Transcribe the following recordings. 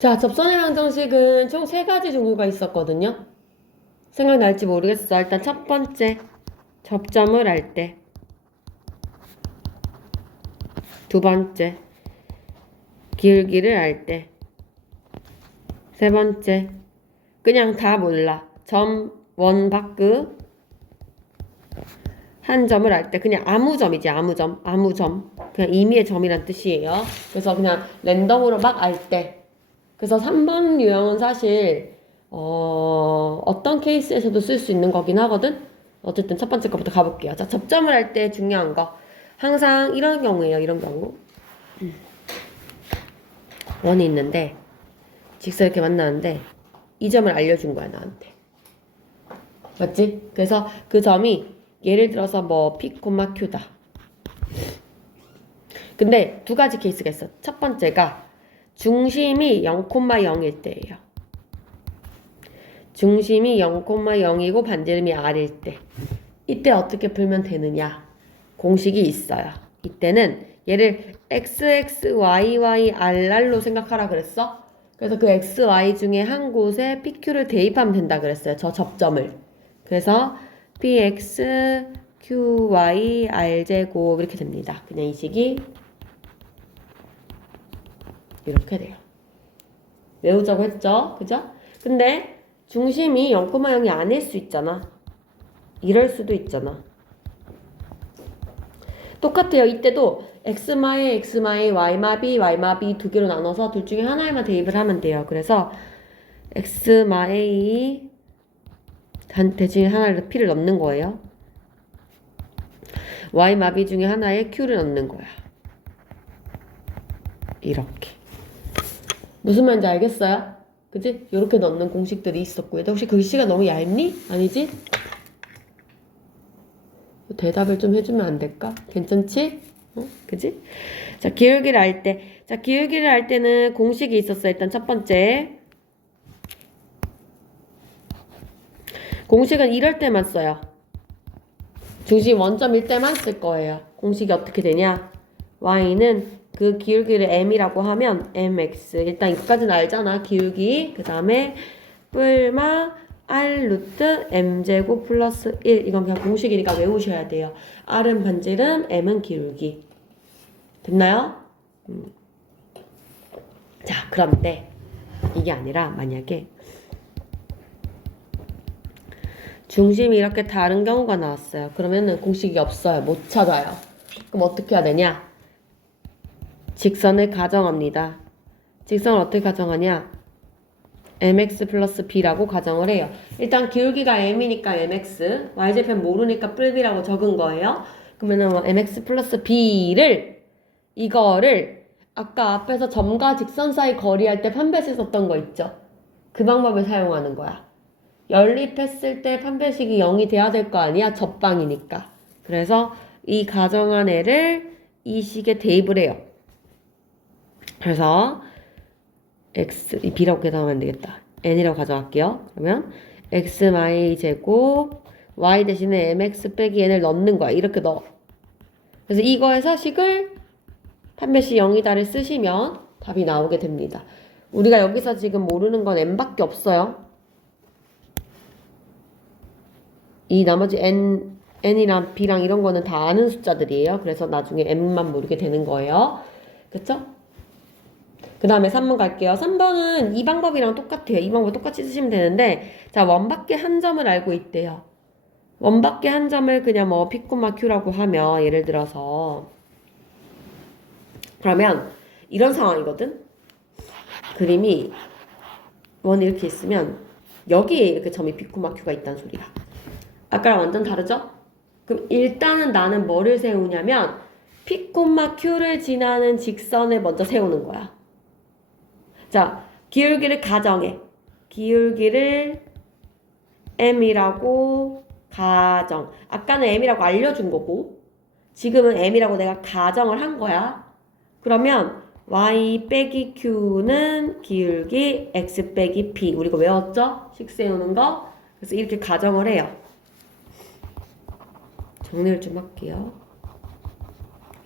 자, 접선의 방정식은 총 세 가지 종류가 있었거든요. 생각날지 모르겠어. 일단 첫 번째, 접점을 할 때. 두 번째, 기울기를 알 때. 세 번째, 그냥 다 몰라. 점, 원, 바크, 한 점을 알 때. 그냥 아무 점이지, 아무 점, 아무 점. 그냥 임의의 점이란 뜻이에요. 그래서 그냥 랜덤으로 막 알 때. 그래서 3번 유형은 사실 어떤 케이스에서도 쓸 수 있는 거긴 하거든. 어쨌든 첫 번째 거부터 가볼게요. 자, 접점을 할 때 중요한 거 항상 이런 경우예요. 이런 경우 원이 있는데 직선 이렇게 만나는데 이 점을 알려준 거야 나한테. 맞지? 그래서 그 점이 예를 들어서 뭐 P, Q다. 근데 두 가지 케이스가 있어. 첫 번째가 중심이 0,0일 때예요. 중심이 0,0이고 반지름이 r일 때. 이때 어떻게 풀면 되느냐? 공식이 있어요. 이때는 얘를 xxyyRr로 생각하라 그랬어? 그래서 그 xy 중에 한 곳에 pq를 대입하면 된다 그랬어요. 저 접점을. 그래서 px qy r제곱 이렇게 됩니다. 그냥 이 식이 이렇게 돼요. 외우자고 했죠? 그죠? 근데 중심이 0,0이 아닐 수 있잖아. 이럴 수도 있잖아. 똑같아요. 이때도 x마에 x마에 y마비 y마비 두 개로 나눠서 둘 중에 하나에만 대입을 하면 돼요. 그래서 x마에 대중에 하나를 p를 넣는 거예요. y마비 중에 하나에 q를 넣는 거야. 이렇게. 무슨 말인지 알겠어요? 그치? 이렇게 넣는 공식들이 있었고요. 혹시 글씨가 너무 얇니? 아니지? 대답을 좀 해주면 안 될까? 괜찮지? 그지? 자, 기울기를 알 때. 자, 기울기를 알 때는 공식이 있었어요. 일단 첫 번째. 공식은 이럴 때만 써요. 중심 원점일 때만 쓸 거예요. 공식이 어떻게 되냐? y는 그 기울기를 m이라고 하면 mx. 일단 이까지는 알잖아. 기울기. 그 다음에 뿔마 r 루트 m제곱 플러스 1. 이건 그냥 공식이니까 외우셔야 돼요. r은 반지름, m은 기울기. 됐나요? 자, 그런데 이게 아니라 만약에 중심이 이렇게 다른 경우가 나왔어요. 그러면은 공식이 없어요. 못 찾아요. 그럼 어떻게 해야 되냐? 직선을 가정합니다. 직선을 어떻게 가정하냐? mx 플러스 b라고 가정을 해요. 일단 기울기가 m이니까 mx, y절편 모르니까 뿔b라고 적은 거예요. 그러면은 mx 플러스 b를 이거를 아까 앞에서 점과 직선 사이 거리할 때 판별식 썼던 거 있죠? 그 방법을 사용하는 거야. 연립했을 때 판별식이 0이 돼야 될 거 아니야? 접방이니까. 그래서 이 가정한 애를 이 식에 대입을 해요. 그래서 x, 이 b라고 계산하면 안 되겠다. n이라고 가져갈게요. 그러면 x 마이 제곱 y 대신에 mx 빼기 n을 넣는 거야. 이렇게 넣어. 그래서 이거에서 식을 판별식 0이다를 쓰시면 답이 나오게 됩니다. 우리가 여기서 지금 모르는 건 n밖에 없어요. 이 나머지 n이랑 b랑 이런 거는 다 아는 숫자들이에요. 그래서 나중에 m만 모르게 되는 거예요. 그쵸? 그 다음에 3번 갈게요. 3번은 이 방법이랑 똑같아요. 이 방법 똑같이 쓰시면 되는데, 자, 원밖에 한 점을 알고 있대요. 원밖에 한 점을 그냥 뭐 P, Q라고 하면, 예를 들어서, 그러면 이런 상황이거든? 그림이 원이 이렇게 있으면, 여기에 이렇게 점이 P, Q가 있다는 소리야. 아까랑 완전 다르죠? 그럼 일단은 나는 뭐를 세우냐면, P, Q를 지나는 직선을 먼저 세우는 거야. 자, 기울기를 가정해. 기울기를 m이라고 가정. 아까는 m이라고 알려준 거고 지금은 m이라고 내가 가정을 한 거야. 그러면 y 빼기 q는 기울기 x 빼기 p. 우리 이거 외웠죠? 식 세우는 거. 그래서 이렇게 가정을 해요. 정리를 좀 할게요.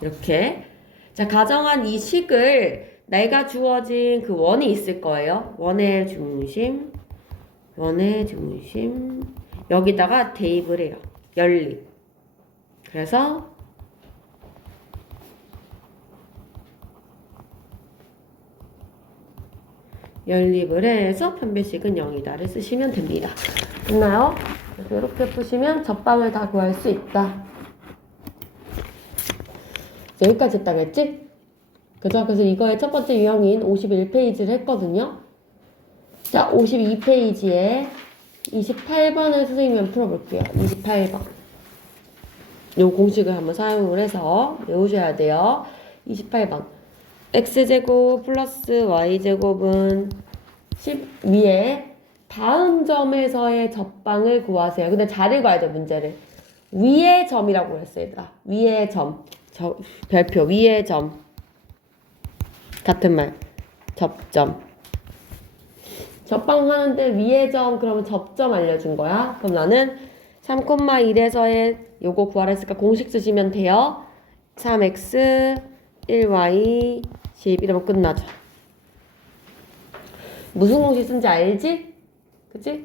이렇게. 자, 가정한 이 식을 내가 주어진 그 원이 있을 거예요. 원의 중심, 여기다가 대입을 해요. 연립. 그래서 연립을 해서 판별식은 0이다를 쓰시면 됩니다. 됐나요? 그래서 이렇게 푸시면 접방을 다 구할 수 있다. 여기까지 했다고 했지? 그죠? 그래서 이거의 첫 번째 유형인 51페이지를 했거든요. 자, 52페이지에 28번을 선생님이 풀어볼게요. 28번. 요 공식을 한번 사용을 해서 외우셔야 돼요. 28번. x제곱 플러스 y제곱은 10 위에 다음 점에서의 접방을 구하세요. 근데 잘 읽어야 돼, 문제를. 위의 점이라고 했어요, 얘들아. 위의 점. 별표, 위의 점. 같은 말. 접점. 접방하는데 위의 점, 그러면 접점 알려준 거야. 그럼 나는 3,1에서의 요거 구하라 했으니까 공식 쓰시면 돼요. 3x, 1y, 10 이러면 끝나죠. 무슨 공식 쓴지 알지? 그치?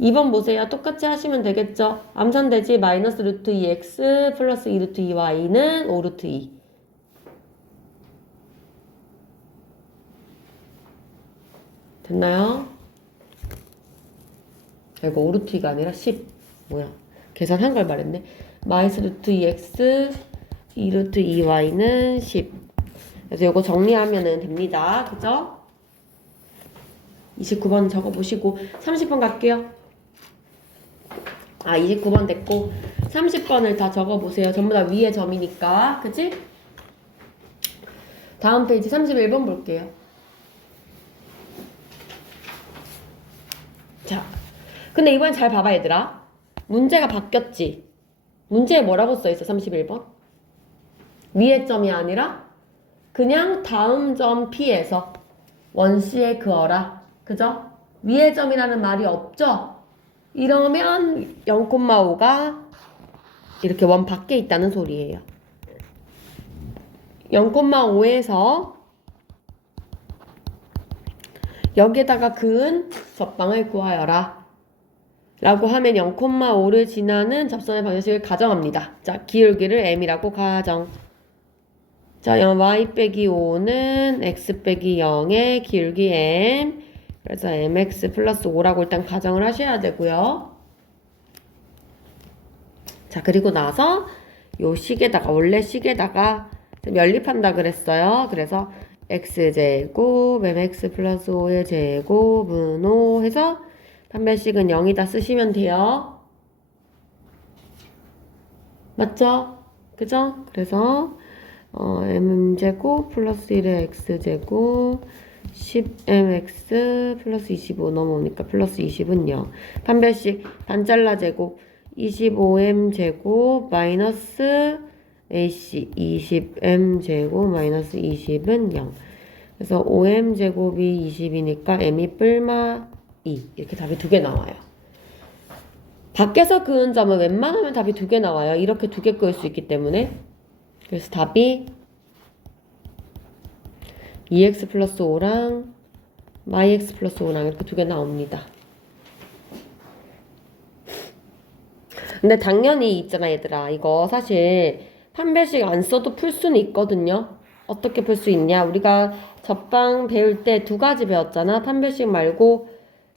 2번 보세요. 똑같이 하시면 되겠죠? 암산되지? 마이너스 루트 2x 플러스 2 루트 2y는 5 루트 2. 됐나요? 이거 5 루트 2가 아니라 10. 뭐야? 계산한 걸 말했네. 마이너스 루트 2x 2 루트 2y는 10. 그래서 이거 정리하면 됩니다. 그죠? 29번 적어보시고 30번 갈게요. 29번 됐고 30번을 다 적어보세요. 전부 다 위의 점이니까. 그치? 다음 페이지 31번 볼게요. 자, 근데 이번엔 잘 봐봐 얘들아. 문제가 바뀌었지? 문제에 뭐라고 써있어 31번? 위의 점이 아니라 그냥 다음 점 P에서 원C에 그어라. 그죠? 위의 점이라는 말이 없죠? 이러면 0,5가 이렇게 원 밖에 있다는 소리예요. 0,5에서 여기에다가 그은 접방을 구하여라. 라고 하면 0,5를 지나는 접선의 방정식을 가정합니다. 자, 기울기를 m이라고 가정. 자, y 빼기 5는 x 빼기 0의 기울기 m. 그래서 mx 플러스 5라고 일단 가정을 하셔야 되고요. 자, 그리고 나서 요 식에다가, 원래 식에다가 연립한다 그랬어요. 그래서 x제곱 mx 플러스 5의 제곱은 5 해서 판별식은 0이다 쓰시면 돼요. 맞죠? 그죠? 그래서 m제곱 플러스 1의 x제곱 10mx 플러스 25 넘어오니까 플러스 20은 0. 판별식 반잘라 제곱 25m 제곱 마이너스 ac 20m 제곱 마이너스 20은 0. 그래서 5m 제곱이 20이니까 m이 뿔마 2. 이렇게 답이 2개 나와요. 밖에서 그은 점은 웬만하면 답이 2개 나와요. 이렇게 2개 그을 수 있기 때문에. 그래서 답이 2x 플러스 5랑 yx 플러스 5랑 이렇게 2개 나옵니다. 근데 당연히 있잖아 얘들아. 이거 사실 판별식 안 써도 풀 수는 있거든요. 어떻게 풀 수 있냐. 우리가 접방 배울 때 2가지 배웠잖아. 판별식 말고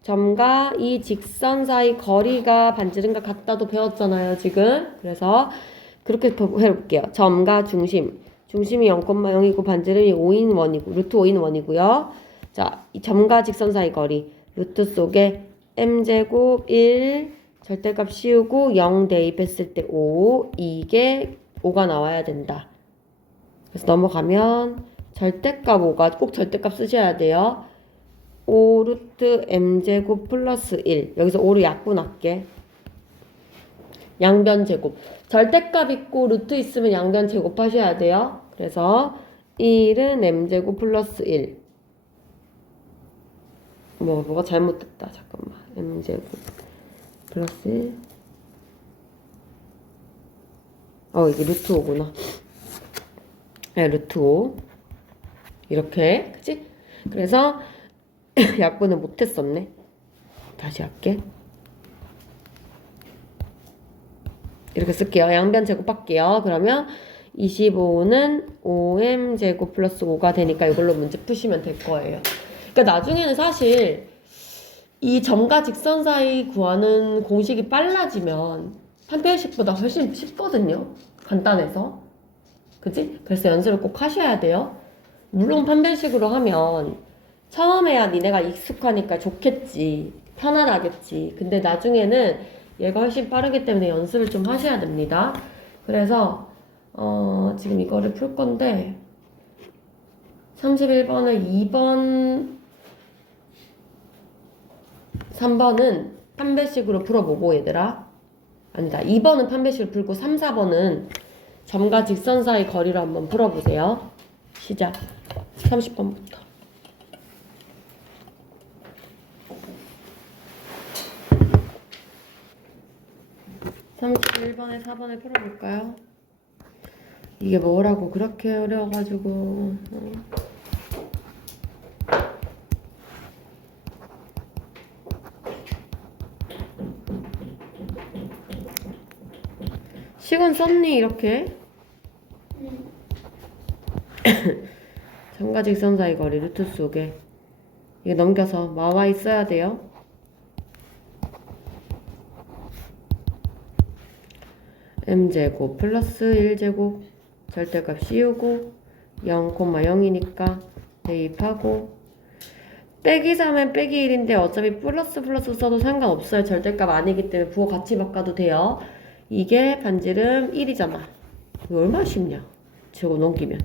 점과 이 직선 사이 거리가 반지름과 같다도 배웠잖아요 지금. 그래서 그렇게 해볼게요. 점과 중심. 중심이 0,0이고 반지름이 5인 원이고 루트 5인 원이고요. 자, 이 점과 직선 사이 거리. 루트 속에 m제곱 1 절대값 씌우고 0 대입했을 때 5. 이게 5가 나와야 된다. 그래서 넘어가면 절대값 5가 꼭 절대값 쓰셔야 돼요. 5 루트 m제곱 플러스 1. 여기서 5를 약분할게. 양변 제곱. 절대값 있고 루트 있으면 양변 제곱하셔야 돼요. 그래서 1은 m제곱 플러스 1. 뭐가 잘못됐다. 잠깐만. m제곱 플러스 1. 이게 루트 5구나. 네, 루트 5. 이렇게, 그치? 그래서 약분을 못했었네. 다시 할게. 이렇게 쓸게요. 양변 제곱할게요. 그러면 25는 5m 제곱 플러스 5가 되니까 이걸로 문제 푸시면 될 거예요. 그러니까 나중에는 사실 이 점과 직선 사이 구하는 공식이 빨라지면 판별식보다 훨씬 쉽거든요. 간단해서. 그치? 그래서 연습을 꼭 하셔야 돼요. 물론 판별식으로 하면 처음에야 니네가 익숙하니까 좋겠지. 편안하겠지. 근데 나중에는 얘가 훨씬 빠르기 때문에 연습을 좀 하셔야 됩니다. 그래서 지금 이거를 풀 건데 31번을 2번 3번은 판별식으로 풀어보고 얘들아. 아니다. 2번은 판별식으로 풀고 3, 4번은 점과 직선 사이 거리로 한번 풀어보세요. 시작. 30번부터. 31번에 4번을 풀어볼까요? 이게 뭐라고 그렇게 어려워가지고. 식은 썼니 이렇게? 점과 직선 사이 거리 루트 속에 이게 넘겨서 나와 있어야 돼요. m제곱 플러스 1제곱 절대값 씌우고 0,0이니까 대입하고 빼기 3은 빼기 1인데 어차피 플러스 써도 상관없어요. 절대값 아니기 때문에 부호 같이 바꿔도 돼요. 이게 반지름 1이잖아. 이거 얼마나 쉽냐? 저거 넘기면.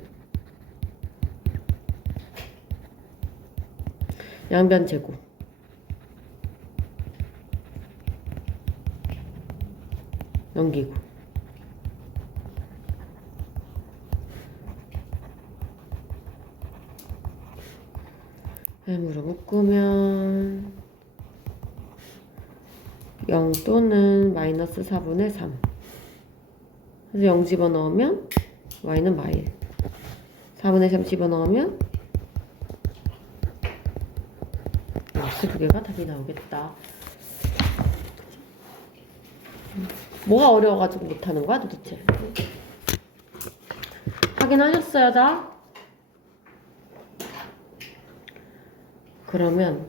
양변 제곱. 넘기고. m으로 묶으면 0 또는 마이너스 4분의 3. 그래서 0 집어넣으면 y는 마일. 4분의 3 집어넣으면 x 두 개가 답이 나오겠다. 뭐가 어려워가지고 못하는 거야 도대체? 확인하셨어요 다? 그러면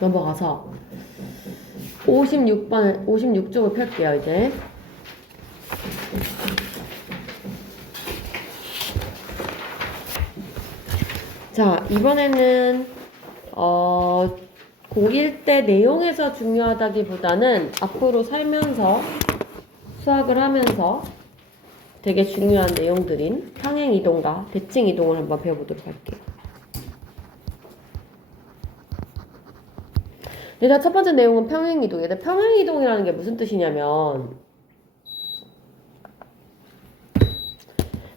넘어가서 56쪽을 펼게요 이제. 자, 이번에는 고1 때 내용에서 중요하다기보다는 앞으로 살면서 수학을 하면서 되게 중요한 내용들인 평행이동과 대칭이동을 한번 배워보도록 할게요. 일단 첫 번째 내용은 평행이동이에요. 평행이동이라는 게 무슨 뜻이냐면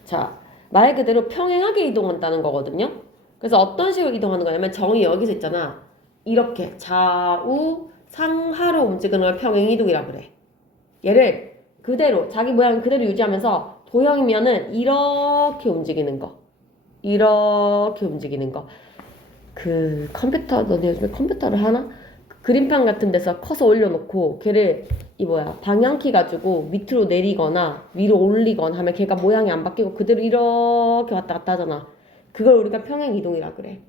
자, 말 그대로 평행하게 이동한다는 거거든요. 그래서 어떤 식으로 이동하는 거냐면 정이 여기서 있잖아. 이렇게 좌우 상하로 움직이는 걸 평행이동이라 그래. 얘를 그대로 자기 모양 그대로 유지하면서 도형이면은 이렇게 움직이는 거. 이렇게 움직이는 거. 그 컴퓨터 너네 요즘에 컴퓨터를 하나? 그림판 같은 데서 커서 올려놓고 걔를 방향키 가지고 밑으로 내리거나 위로 올리거나 하면 걔가 모양이 안 바뀌고 그대로 이렇게 왔다 갔다 하잖아. 그걸 우리가 평행이동이라 그래.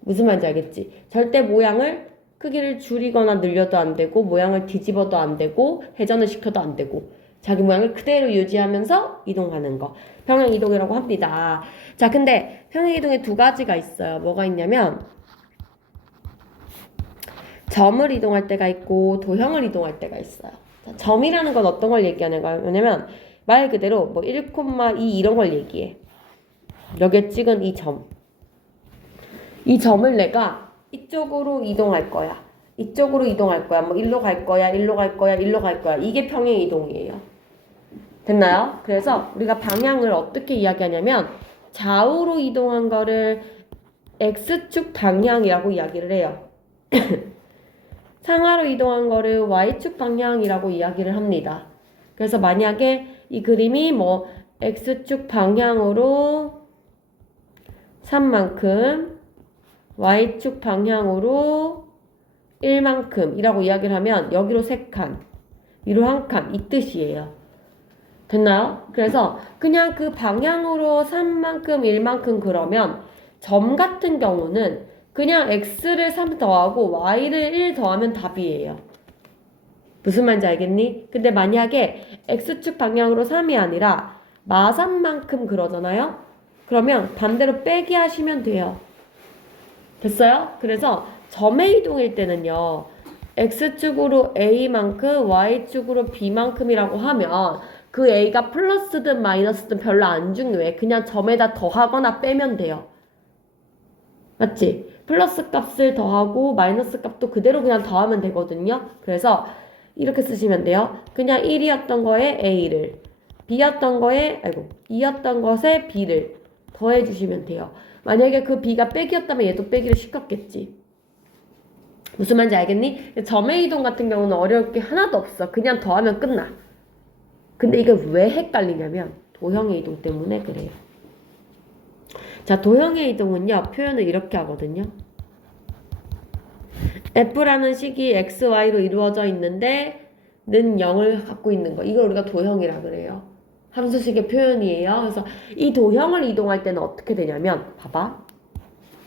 무슨 말인지 알겠지? 절대 모양을 크기를 줄이거나 늘려도 안 되고 모양을 뒤집어도 안 되고 회전을 시켜도 안 되고 자기 모양을 그대로 유지하면서 이동하는 거. 평행이동이라고 합니다. 자, 근데 평행이동에 두 가지가 있어요. 뭐가 있냐면 점을 이동할 때가 있고 도형을 이동할 때가 있어요. 자, 점이라는 건 어떤 걸 얘기하는 거냐면 말 그대로 1,2 이런 걸 얘기해. 여기에 찍은 이 점. 이 점을 내가 이쪽으로 이동할 거야. 이쪽으로 이동할 거야. 일로 갈 거야. 일로 갈 거야. 일로 갈 거야. 이게 평행 이동이에요. 됐나요? 그래서 우리가 방향을 어떻게 이야기하냐면 좌우로 이동한 거를 X축 방향이라고 이야기를 해요. 상하로 이동한 거를 Y축 방향이라고 이야기를 합니다. 그래서 만약에 이 그림이 뭐 x축 방향으로 3만큼 y축 방향으로 1만큼 이라고 이야기를 하면 여기로 3칸 위로 1칸 이 뜻이에요. 됐나요? 그래서 그냥 그 방향으로 3만큼 1만큼 그러면 점 같은 경우는 그냥 x를 3 더하고 y를 1 더하면 답이에요. 무슨 말인지 알겠니? 근데 만약에 x축 방향으로 3이 아니라 마삼만큼 그러잖아요? 그러면 반대로 빼기 하시면 돼요. 됐어요? 그래서 점의 이동일 때는요. x축으로 a만큼 y축으로 b만큼이라고 하면 그 a가 플러스든 마이너스든 별로 안 중요해. 그냥 점에다 더하거나 빼면 돼요. 맞지? 플러스 값을 더하고 마이너스 값도 그대로 그냥 더하면 되거든요. 그래서 이렇게 쓰시면 돼요. 그냥 1이었던 거에 a를 2였던 것에 b를 더해주시면 돼요. 만약에 그 b가 빼기였다면 얘도 빼기를 시켰겠지. 무슨 말인지 알겠니? 점의 이동 같은 경우는 어려울 게 하나도 없어. 그냥 더하면 끝나. 근데 이게 왜 헷갈리냐면 도형의 이동 때문에 그래요. 자, 도형의 이동은요. 표현을 이렇게 하거든요. F라는 식이 XY로 이루어져 있는데 는 0을 갖고 있는 거. 이걸 우리가 도형이라 그래요. 함수식의 표현이에요. 그래서 이 도형을 이동할 때는 어떻게 되냐면 봐봐.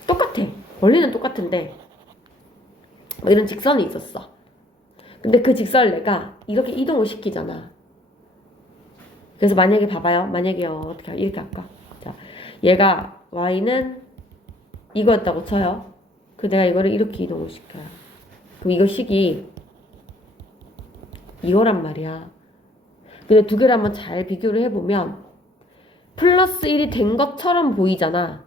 똑같아. 원리는 똑같은데 뭐 이런 직선이 있었어. 근데 그 직선을 내가 이렇게 이동을 시키잖아. 그래서 만약에 봐봐요. 만약에요. 어떻게 이렇게 할까? 자, 얘가 y는 이거였다고 쳐요. 그 내가 이거를 이렇게 이동을 시켜요. 그럼 이거 식이 이거란 말이야. 근데 두 개를 한번 잘 비교를 해보면 플러스 1이 된 것처럼 보이잖아.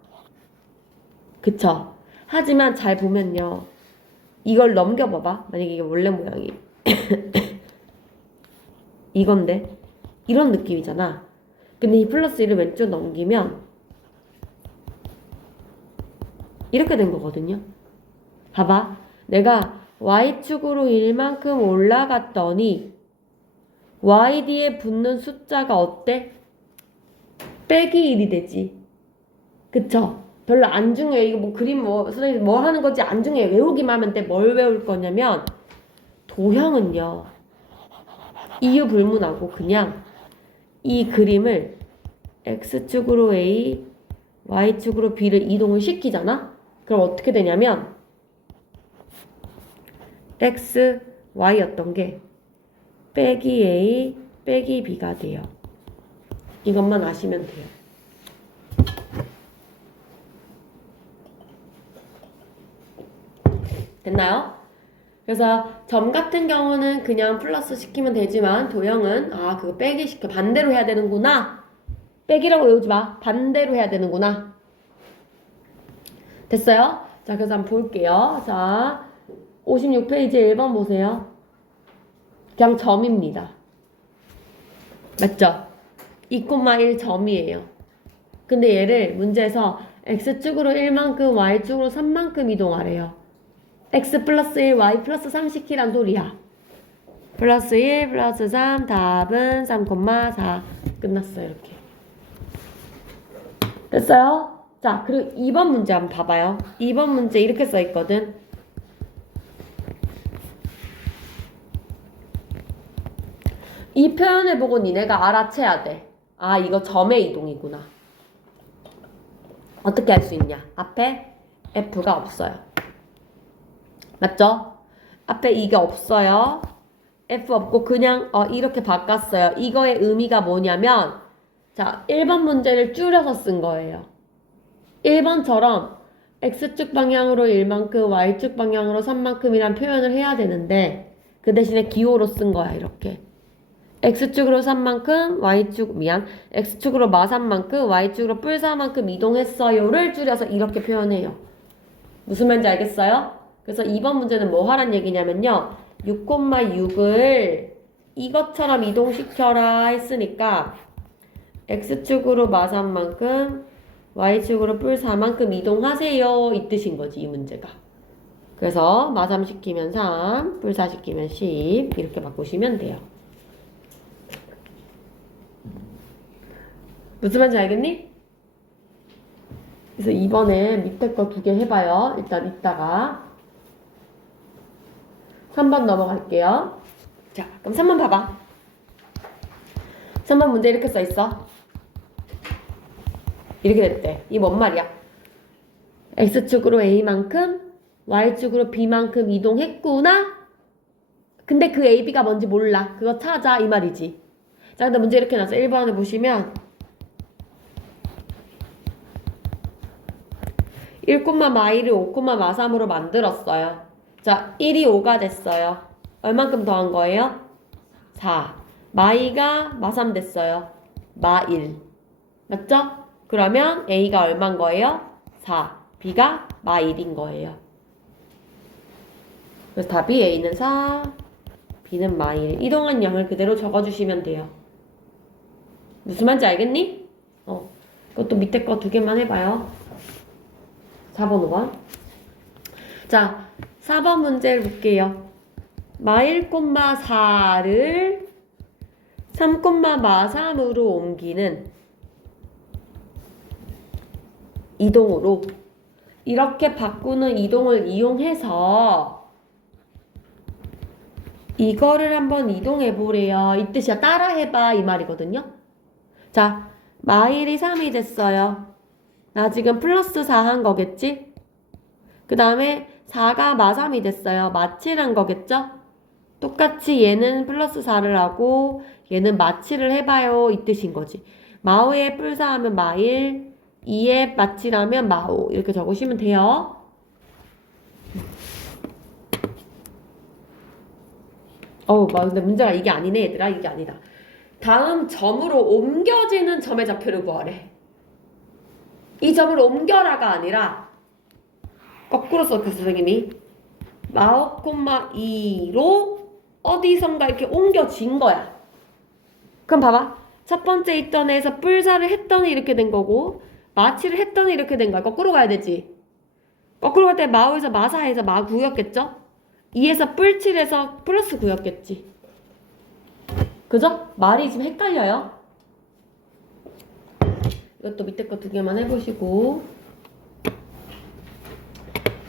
그쵸? 하지만 잘 보면요. 이걸 넘겨봐봐. 만약에 이게 원래 모양이 이건데 이런 느낌이잖아. 근데 이 플러스 1을 왼쪽 넘기면 이렇게 된 거거든요. 봐봐. 내가 y축으로 1만큼 올라갔더니 y 뒤에 붙는 숫자가 어때? 빼기 1이 되지. 그쵸? 별로 안 중요해. 이거 뭐 그림 선생님 뭐 하는 건지 안 중요해. 외우기만 하면 돼. 뭘 외울 거냐면 도형은요. 이유 불문하고 그냥 이 그림을 x축으로 a, y축으로 b를 이동을 시키잖아? 그럼 어떻게 되냐면 x, y였던 게 빼기 a, 빼기 b가 돼요. 이것만 아시면 돼요. 됐나요? 그래서 점 같은 경우는 그냥 플러스 시키면 되지만 도형은 그거 빼기 시켜 반대로 해야 되는구나. 빼기라고 외우지 마. 반대로 해야 되는구나. 됐어요? 자, 그래서 한번 볼게요. 자, 56페이지 1번 보세요. 그냥 점입니다. 맞죠? 2,1 점이에요. 근데 얘를 문제에서 x축으로 1만큼 y축으로 3만큼 이동하래요. x 플러스 1 y 플러스 3 시키란 소리야. 플러스 1 플러스 3 답은 3,4 끝났어요. 이렇게 됐어요? 자, 그리고 2번 문제 한번 봐봐요. 2번 문제 이렇게 써있거든. 이 표현을 보고 니네가 알아채야 돼. 이거 점의 이동이구나. 어떻게 할 수 있냐? 앞에 F가 없어요. 맞죠? 앞에 이게 없어요. F 없고 그냥 이렇게 바꿨어요. 이거의 의미가 뭐냐면 자, 1번 문제를 줄여서 쓴 거예요. 1번처럼 X축 방향으로 1만큼, Y축 방향으로 3만큼이란 표현을 해야 되는데 그 대신에 기호로 쓴 거야. 이렇게. X축으로 3만큼, X축으로 마3만큼, Y축으로 뿔4만큼 이동했어요를 줄여서 이렇게 표현해요. 무슨 말인지 알겠어요? 그래서 2번 문제는 뭐 하란 얘기냐면요. 6,6을 이것처럼 이동시켜라 했으니까 X축으로 마3만큼, Y축으로 뿔4만큼 이동하세요. 이 뜻인 거지, 이 문제가. 그래서 마3 시키면 3, 뿔4 시키면 10 이렇게 바꾸시면 돼요. 무슨 말인지 알겠니? 그래서 이번에 밑에 거 2개 해봐요. 일단 이따가 3번 넘어갈게요. 자, 그럼 3번 봐봐. 3번 문제 이렇게 써있어. 이렇게 됐대. 이 뭔 말이야? X축으로 A만큼 Y축으로 B만큼 이동했구나? 근데 그 A, B가 뭔지 몰라. 그거 찾아 이 말이지. 자, 근데 문제 이렇게 나왔어. 1번을 보시면 1,마이를 5,마삼으로 만들었어요. 자, 1이 5가 됐어요. 얼만큼 더한 거예요? 4. 마이가 마3 됐어요. 마1. 맞죠? 그러면 A가 얼만 거예요? 4. B가 마1인 거예요. 그래서 답이 A는 4, B는 마1. 이동한 양을 그대로 적어주시면 돼요. 무슨 말인지 알겠니? 그것도 밑에 거 2개만 해봐요. 4번, 5번. 자, 4번 문제를 볼게요. 마1,4를 3,마삼으로 옮기는 이동으로 이렇게 바꾸는 이동을 이용해서 이거를 한번 이동해 보래요. 이 뜻이야. 따라 해봐 이 말이거든요. 자, 마1이 3이 됐어요. 나 지금 플러스 4 한 거겠지? 그 다음에 4가 마3이 됐어요. 마7 한 거겠죠? 똑같이 얘는 플러스 4를 하고 얘는 마7을 해봐요 이 뜻인 거지. 마5에 뿔4 하면 마1, 2에 마7 하면 마5 이렇게 적으시면 돼요. 근데 문제가 이게 아니네 얘들아. 이게 아니다. 다음 점으로 옮겨지는 점의 좌표를 구하래. 이 점을 옮겨라가 아니라 거꾸로 썼겠어 선생님이. 마5,2로 어디선가 이렇게 옮겨진 거야. 그럼 봐봐. 첫 번째 있던 애에서 뿔사를 했더니 이렇게 된 거고 마7을 했더니 이렇게 된 거야. 거꾸로 가야 되지. 거꾸로 갈 때 마5에서 마4에서 마9였겠죠? 2에서 뿔7에서 플러스 9였겠지. 그죠? 말이 지금 헷갈려요. 이것도 밑에 거 2개만 해보시고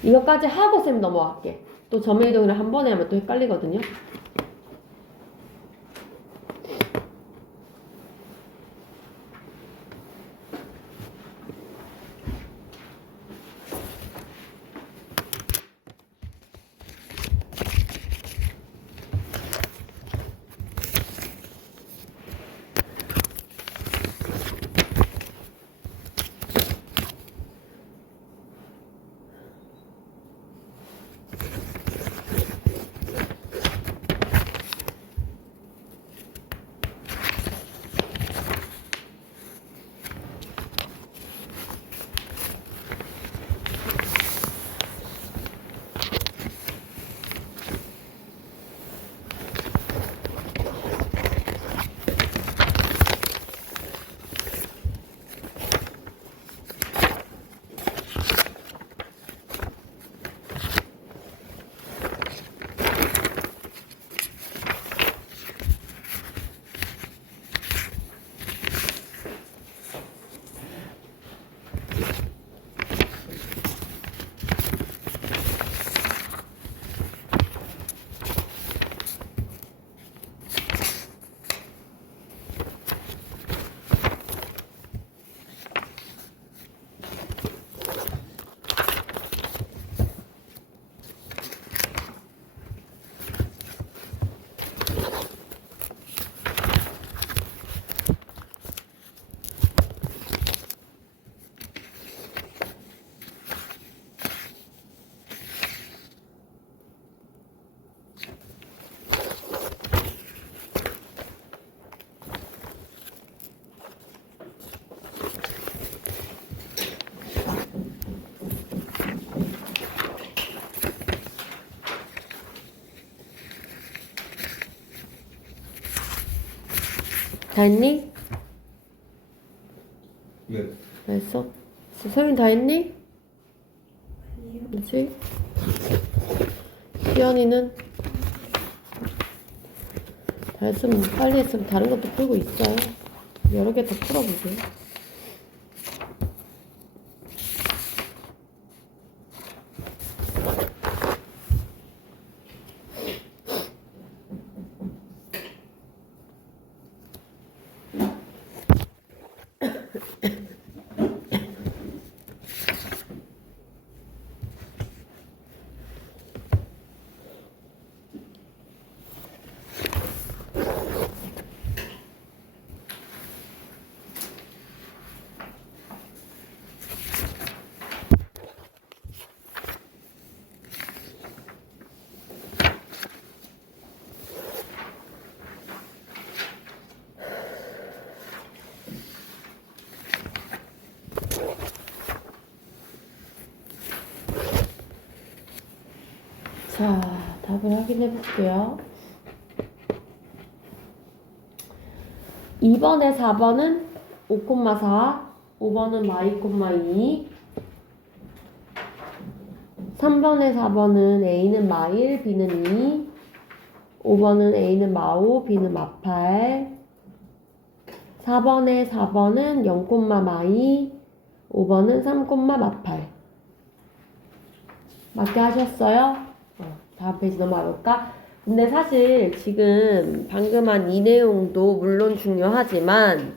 이거까지 하고 쌤 넘어갈게. 또 점의 이동을 한 번에 하면 또 헷갈리거든요. 다 했니? 네. 다 했어? 서윤 다 했니? 그렇지? 희연이는? 다 했으면 빨리 했으면 다른 것도 풀고 있어요. 여러 개 더 풀어보세요. 자, 답을 확인해 볼게요. 2번에 4번은 5,4, 5번은 y,2, 3번에 4번은 a는 마1, b는 2, 5번은 a는 마5, b는 마8, 4번에 4번은 0,마2, 5번은 3,마8. 맞게 하셨어요? 다음 페이지 넘어가 볼까? 근데 사실 지금 방금 한 이 내용도 물론 중요하지만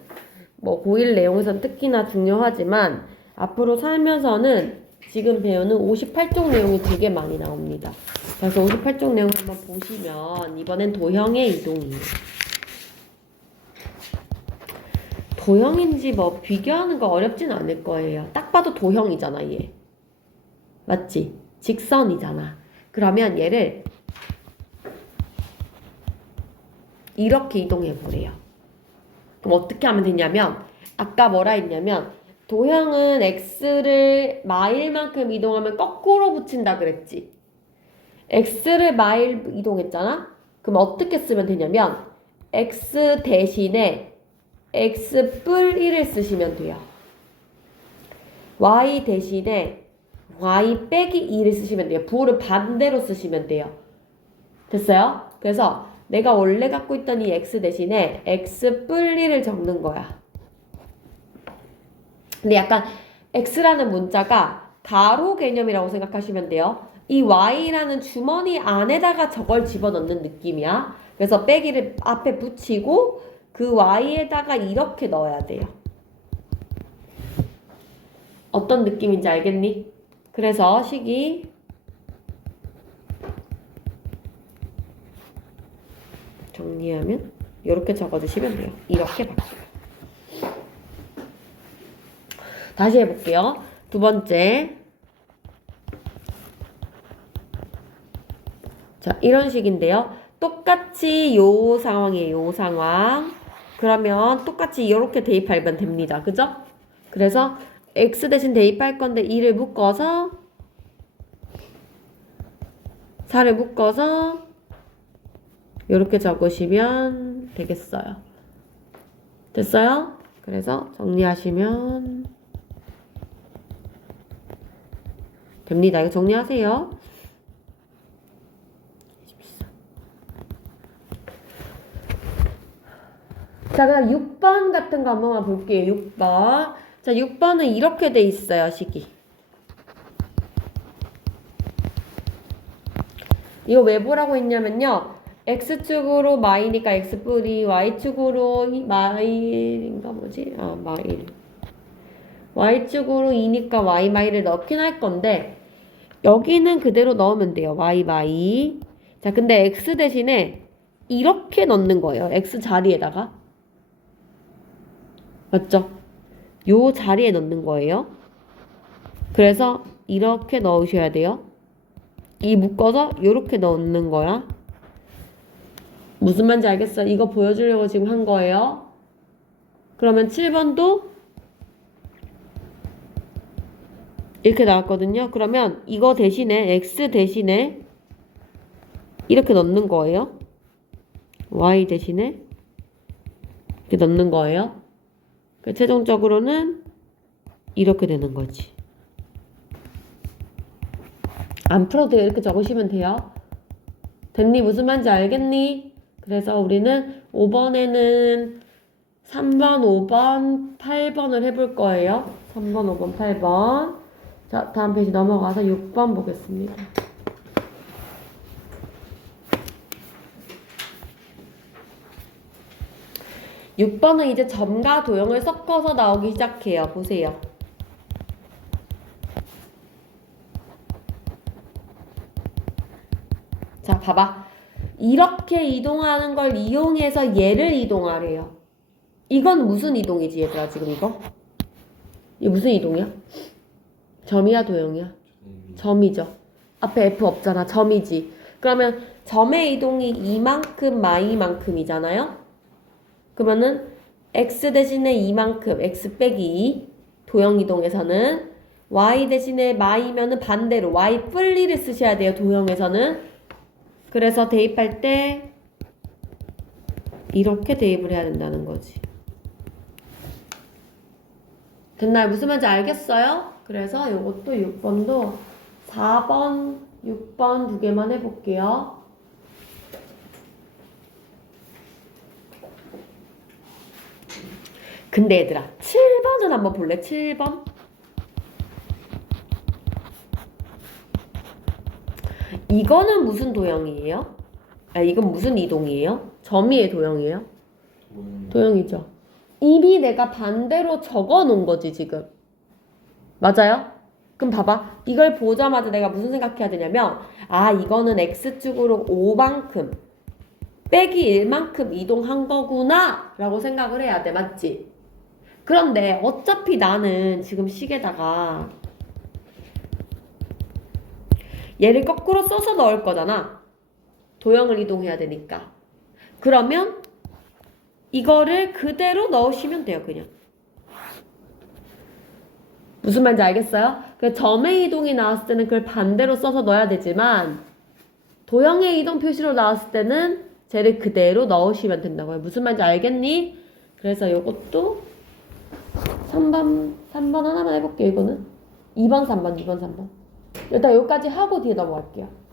뭐 고1 내용에선 특히나 중요하지만 앞으로 살면서는 지금 배우는 58쪽 내용이 되게 많이 나옵니다. 그래서 58쪽 내용 한번 보시면 이번엔 도형의 이동이에요. 도형인지 뭐 비교하는 거 어렵진 않을 거예요. 딱 봐도 도형이잖아, 얘. 맞지? 직선이잖아. 그러면 얘를 이렇게 이동해 보래요. 그럼 어떻게 하면 되냐면 아까 뭐라 했냐면 도형은 x를 마일만큼 이동하면 거꾸로 붙인다 그랬지. x를 마일 이동했잖아? 그럼 어떻게 쓰면 되냐면 x 대신에 x 뿔 1을 쓰시면 돼요. y 대신에 y 빼기 2를 쓰시면 돼요. 부호를 반대로 쓰시면 돼요. 됐어요? 그래서 내가 원래 갖고 있던 이 x 대신에 x 뿔 1을 적는 거야. 근데 약간 x라는 문자가 가로 개념이라고 생각하시면 돼요. 이 y라는 주머니 안에다가 저걸 집어넣는 느낌이야. 그래서 빼기를 앞에 붙이고 그 y에다가 이렇게 넣어야 돼요. 어떤 느낌인지 알겠니? 그래서 식이 정리하면 이렇게 적어주시면 돼요. 이렇게 바뀌어요. 다시 해볼게요. 두 번째. 자, 이런 식인데요. 똑같이 요 상황이에요. 요 상황. 그러면 똑같이 이렇게 대입하면 됩니다. 그죠? 그래서 x 대신 대입할 건데 2를 묶어서 4를 묶어서 이렇게 적으시면 되겠어요. 됐어요? 그래서 정리하시면 됩니다. 이거 정리하세요. 자, 그럼 6번 같은 거 한번 볼게요. 6번. 자, 6번은 이렇게 돼 있어요, 식이. 이거 왜 보라고 했냐면요. x축으로 마이니까 x뿔이, y축으로 마일인가 뭐지? 마일. y축으로 2니까 y 마이를 넣긴 할 건데 여기는 그대로 넣으면 돼요. y 마이. 자, 근데 x 대신에 이렇게 넣는 거예요. x 자리에다가. 맞죠? 요 자리에 넣는 거예요. 그래서 이렇게 넣으셔야 돼요. 이 묶어서 이렇게 넣는 거야. 무슨 말인지 알겠어? 이거 보여주려고 지금 한 거예요. 그러면 7번도 이렇게 나왔거든요. 그러면 이거 대신에 x 대신에 이렇게 넣는 거예요. y 대신에 이렇게 넣는 거예요. 최종적으로는 이렇게 되는 거지. 안 풀어도 돼요. 이렇게 적으시면 돼요. 됐니? 무슨 말인지 알겠니? 그래서 우리는 5번에는 3번, 5번, 8번을 해볼 거예요. 3번, 5번, 8번. 자, 다음 페이지 넘어가서 6번 보겠습니다. 6번은 이제 점과 도형을 섞어서 나오기 시작해요. 보세요. 자, 봐봐. 이렇게 이동하는 걸 이용해서 얘를 이동하래요. 이건 무슨 이동이지, 얘들아, 지금 이거? 이게 무슨 이동이야? 점이야, 도형이야? 점이죠. 앞에 F 없잖아. 점이지. 그러면 점의 이동이 이만큼, 마이만큼이잖아요? 그러면은 x 대신에 이만큼, x 빼기 2, 도형 이동에서는 y 대신에 마이면은 반대로 y 뿔 1을 쓰셔야 돼요. 도형에서는 그래서 대입할 때 이렇게 대입을 해야 된다는 거지. 됐나요? 무슨 말인지 알겠어요? 그래서 이것도 6번도 4번, 6번 두 개만 해볼게요. 근데 얘들아 7번은 한번 볼래? 7번. 이거는 무슨 도형이에요? 아, 이건 무슨 이동이에요? 점이의 도형이에요? 도형이죠. 이미 내가 반대로 적어 놓은 거지 지금. 맞아요? 그럼 봐봐. 이걸 보자마자 내가 무슨 생각해야 되냐면 아 이거는 x축으로 5만큼 빼기 1만큼 이동한 거구나 라고 생각을 해야 돼. 맞지? 그런데 어차피 나는 지금 식에다가 얘를 거꾸로 써서 넣을 거잖아. 도형을 이동해야 되니까. 그러면 이거를 그대로 넣으시면 돼요. 그냥. 무슨 말인지 알겠어요? 그 점의 이동이 나왔을 때는 그걸 반대로 써서 넣어야 되지만 도형의 이동 표시로 나왔을 때는 쟤를 그대로 넣으시면 된다고요. 무슨 말인지 알겠니? 그래서 이것도 3번 하나만 해볼게요. 이거는 2번 3번 일단 여기까지 하고 뒤에 넘어갈게요.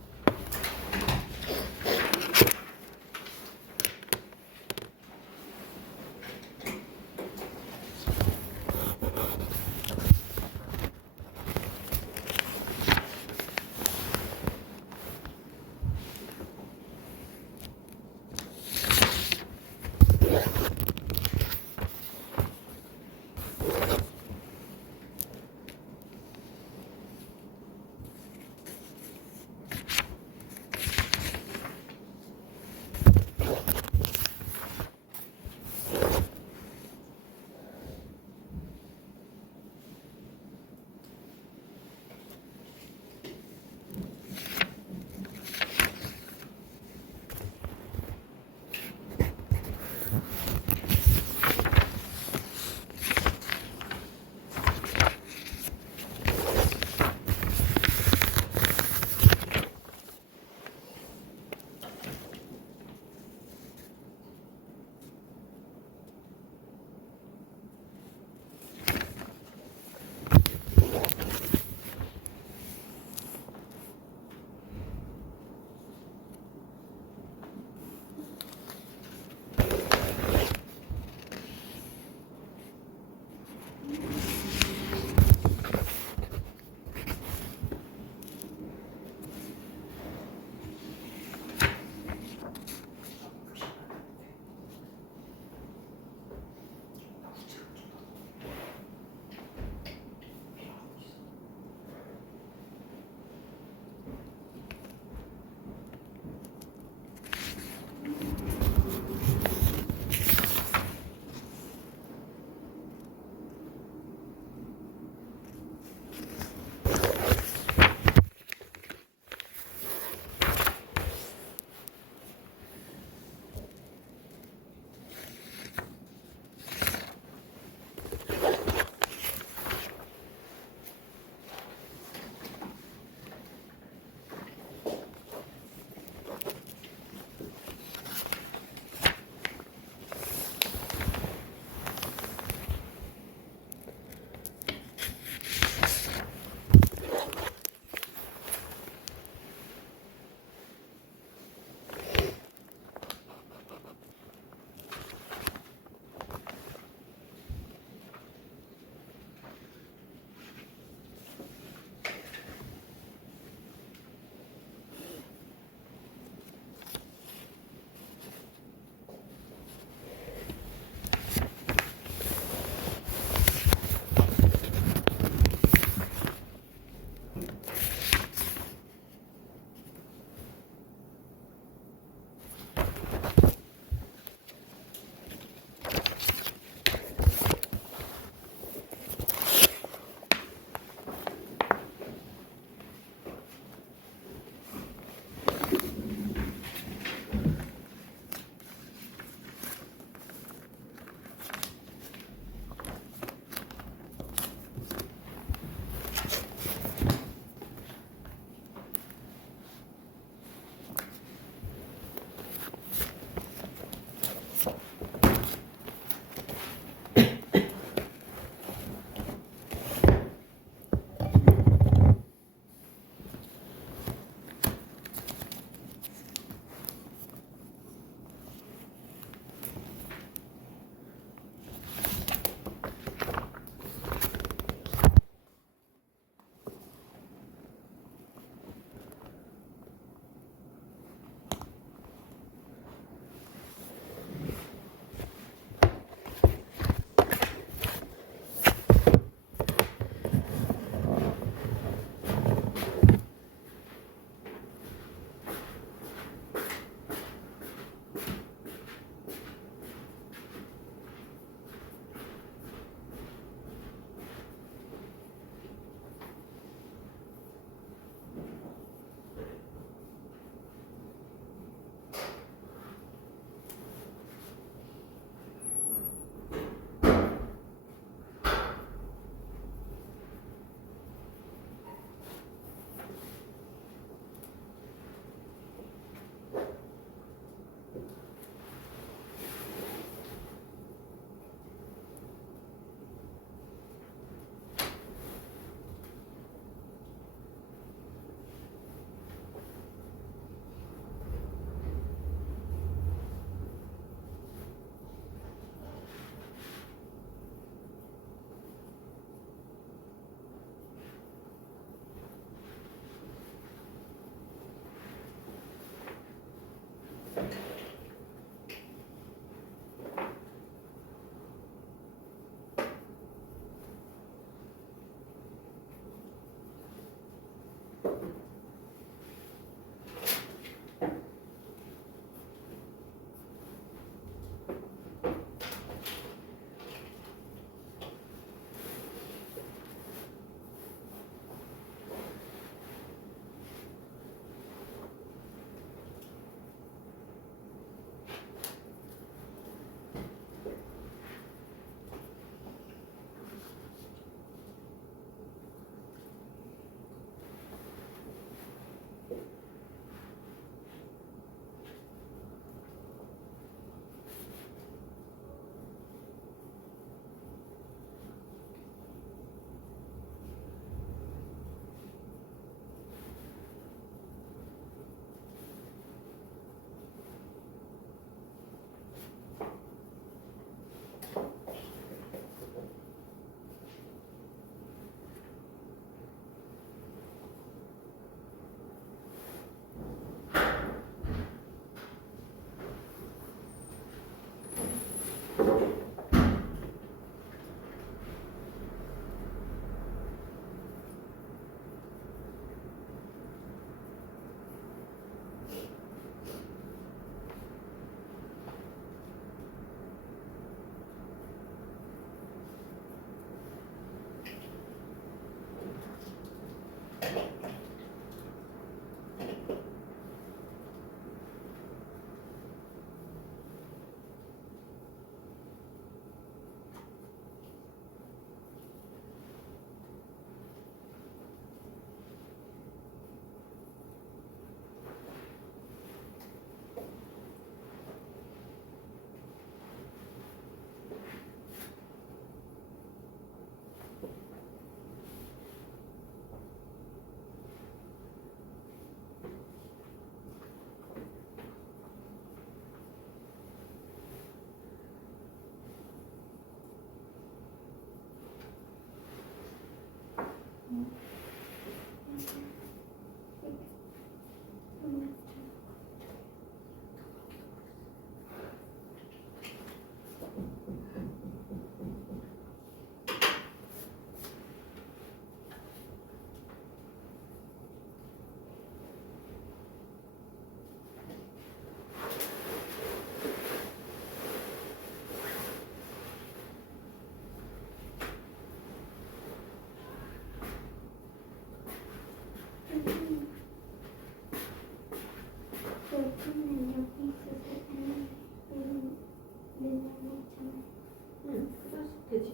되지.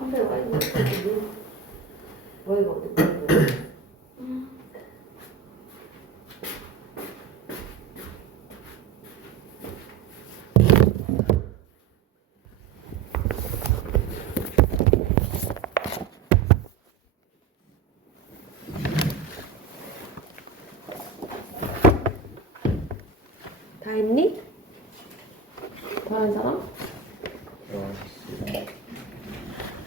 앞에 와 있는 Y가 어디 있는 다 했니? 더 하는 사람?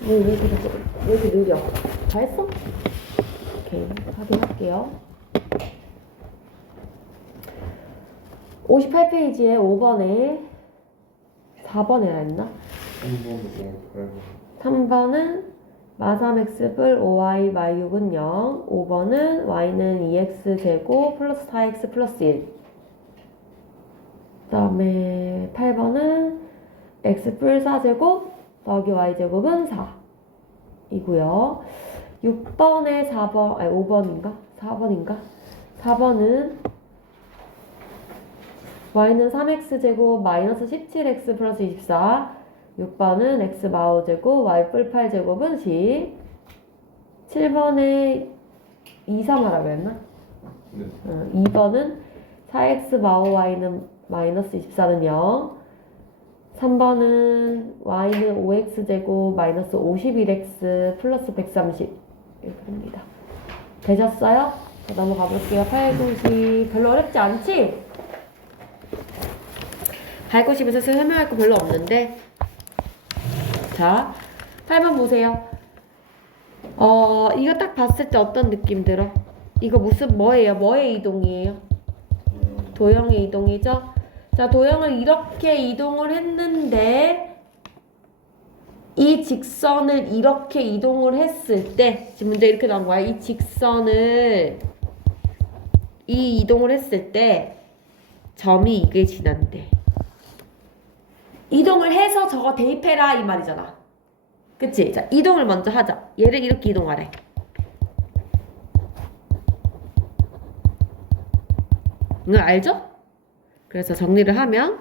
왜 이렇게 느려? 다 했어? 오케이, 확인할게요. 58페이지에 5번에 4번에 했나? 3번은 마3x 뿔 5y y6은 0. 5번은 y는 2x제곱 플러스 4x 플러스 1. 그 다음에 8번은 x 뿔 4제곱 더하기 y제곱은 4 이고요. 6번에 4번, 아니 5번인가? 4번인가? 4번은 y는 3x제곱 마이너스 17x 플러스 24. 6번은 x 마오제곱 y 뿔 8제곱은 10. 7번에 2, 3 하라고 했나? 네. 2번은 4x 마오 y는 마이너스 24는 0. 3번은 y는 5x제곱 마이너스 51x 플러스 130 이렇게 됩니다. 되셨어요? 자, 넘어가 볼게요. 8, 90 별로 어렵지 않지? 8, 90에서 설명할 거 별로 없는데 자, 8번 보세요. 이거 딱 봤을 때 어떤 느낌 들어? 이거 무슨 뭐예요? 뭐의 이동이에요? 도형의 이동이죠? 자, 도형을 이렇게 이동을 했는데 이 직선을 이렇게 이동을 했을 때 지금 문제 이렇게 나온 거야. 이 직선을 이 이동을 했을 때 점이 이게 지난대. 이동을 해서 저거 대입해라 이 말이잖아. 그치? 자, 이동을 먼저 하자. 얘를 이렇게 이동하래. 이거 알죠? 그래서 정리를 하면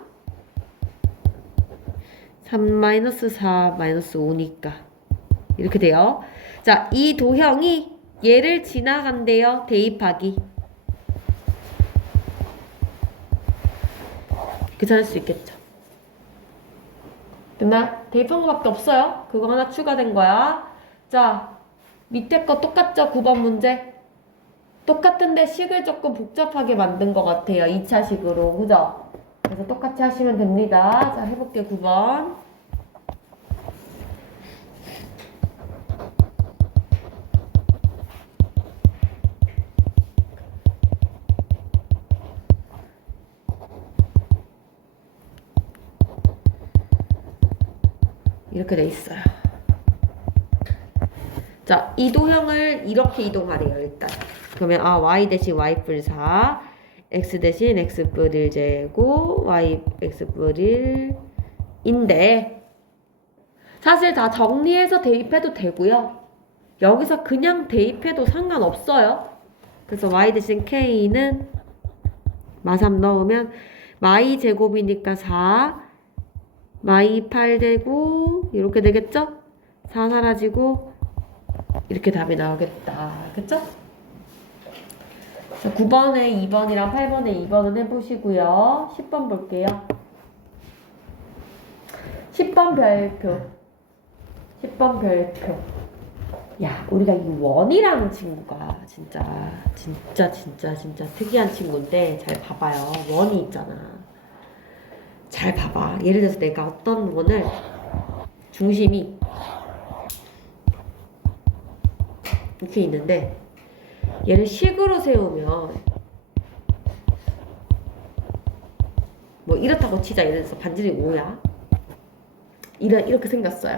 3-4-5니까 이렇게 돼요. 자, 이 도형이 얘를 지나간대요. 대입하기. 괜찮을 수 있겠죠. 됐나? 대입한 거밖에 없어요. 그거 하나 추가된 거야. 자, 밑에 거 똑같죠? 9번 문제. 똑같은데 식을 조금 복잡하게 만든 것 같아요. 2차식으로. 그죠? 그래서 똑같이 하시면 됩니다. 자, 해볼게요. 9번. 이렇게 돼 있어요. 자, 이 도형을 이렇게 이동하래요. 일단. 그러면 y 대신 y 뿔 4, x 대신 x 뿔 1제곱, y x 뿔 1인데 사실 다 정리해서 대입해도 되고요. 여기서 그냥 대입해도 상관없어요. 그래서 y 대신 k는 마3 넣으면 y 제곱이니까 4, y 8되고 이렇게 되겠죠? 4 사라지고 이렇게 답이 나오겠다. 그쵸? 자, 9번에 2번이랑 8번에 2번은 해보시고요. 10번 볼게요. 10번 별표. 10번 별표. 야, 우리가 이 원이라는 친구가 진짜 특이한 친구인데 잘 봐봐요. 원이 있잖아. 잘 봐봐. 예를 들어서 내가 어떤 원을 중심이 이렇게 있는데 얘를 식으로 세우면 뭐 이렇다고 치자. 예를 들어서 반지름이 5야. 이렇게 생겼어요.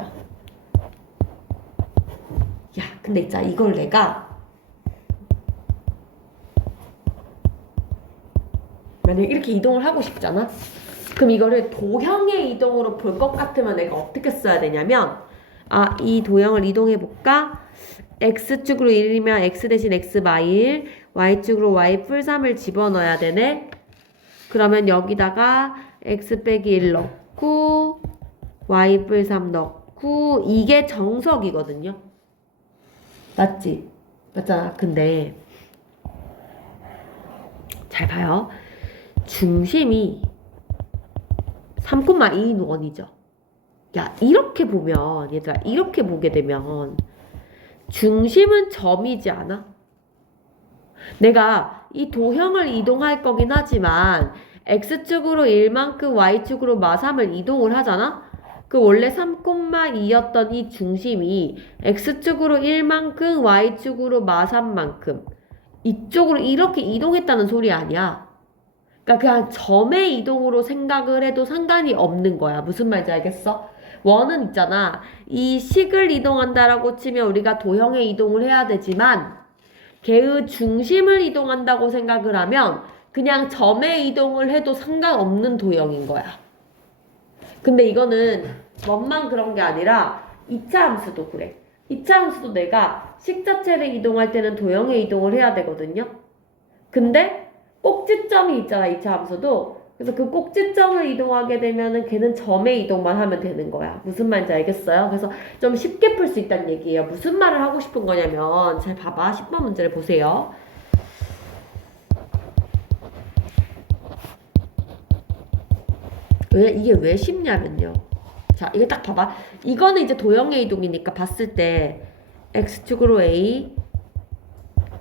야, 근데 있잖아. 이걸 내가 만약에 이렇게 이동을 하고 싶잖아. 그럼 이거를 도형의 이동으로 볼 것 같으면 내가 어떻게 써야 되냐면 이 도형을 이동해 볼까? x축으로 1이면 x 대신 x 마일, y축으로 y 풀 3을 집어넣어야 되네. 그러면 여기다가 x 빼기 1 넣고 y 풀 3 넣고 이게 정석이거든요. 맞지? 맞잖아. 근데 잘 봐요. 중심이 3,2인 원이죠. 야, 이렇게 보면 얘들아, 이렇게 보게 되면 중심은 점이지 않아? 내가 이 도형을 이동할 거긴 하지만 x축으로 1만큼 y축으로 마3을 이동을 하잖아? 그 원래 3,2였던 이 중심이 x축으로 1만큼 y축으로 마3만큼 이쪽으로 이렇게 이동했다는 소리 아니야. 그러니까 그냥 점의 이동으로 생각을 해도 상관이 없는 거야. 무슨 말인지 알겠어? 원은 있잖아. 이 식을 이동한다라고 치면 우리가 도형의 이동을 해야 되지만 걔의 중심을 이동한다고 생각을 하면 그냥 점의 이동을 해도 상관없는 도형인 거야. 근데 이거는 원만 그런 게 아니라 2차 함수도 그래. 2차 함수도 내가 식 자체를 이동할 때는 도형의 이동을 해야 되거든요. 근데 꼭지점이 있잖아, 2차 함수도. 그래서 그 꼭지점을 이동하게 되면은 걔는 점의 이동만 하면 되는 거야. 무슨 말인지 알겠어요? 그래서 좀 쉽게 풀 수 있다는 얘기예요. 무슨 말을 하고 싶은 거냐면, 잘 봐봐. 10번 문제를 보세요. 이게 왜 쉽냐면요. 자, 이게 딱 봐봐. 이거는 이제 도형의 이동이니까 봤을 때 x축으로 a